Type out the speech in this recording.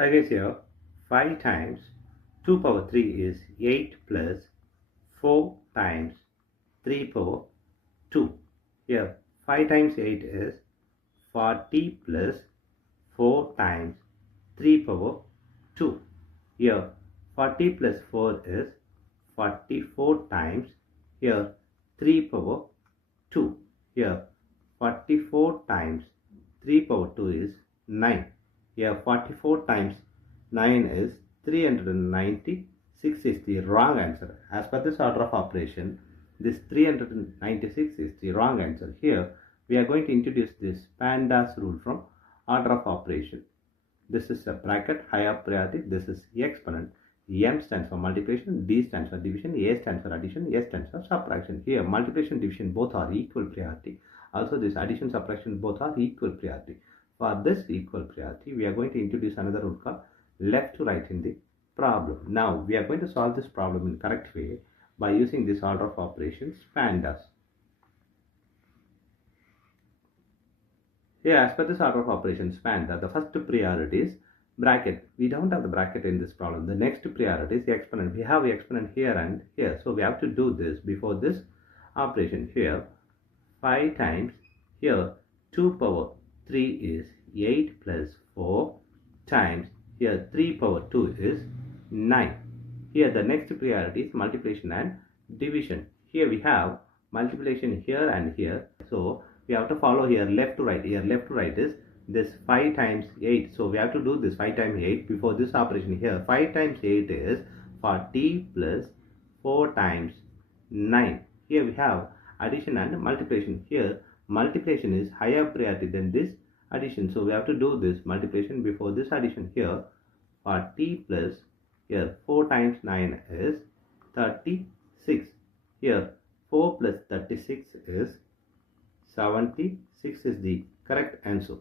Hi guys, here 5 times 2 power 3 is 8 plus 4 times 3 power 2. Here 5 times 8 is 40 plus 4 times 3 power 2. Here 40 plus 4 is 44 times here 3 power 2. Here 44 times 3 power 2 is 9. Here 44 times 9 is 396 is the wrong answer. As per this order of operation, this 396 is the wrong answer. Here we are going to introduce this PEMDAS rule from order of operation. This is a bracket, higher priority. This is exponent. M stands for multiplication, D stands for division, A stands for addition, S stands for subtraction. Here multiplication, division both are equal priority. Also this addition, subtraction both are equal priority. For this equal priority, we are going to introduce another rule called left to right in the problem. Now we are going to solve this problem in correct way by using this order of operations PEMDAS. Here, as per this order of operations PEMDAS, the first priority is bracket. We don't have the bracket in this problem. The next priority is exponent. We have exponent here and here, so we have to do this before this operation. Here 5 times here 2 power 3 is 8 plus 4 times here 3 power 2 is 9. Here the next priority is multiplication and division. Here we have multiplication here and here, so we have to follow here left to right. Here left to right is this 5 times 8, so we have to do this 5 times 8 before this operation. Here 5 times 8 is 40 plus 4 times 9. Here we have addition and multiplication. Here multiplication is higher priority than this addition, so we have to do this multiplication before this addition. Here 40 plus here 4 times 9 is 36. Here 4 plus 36 is 76 is the correct answer.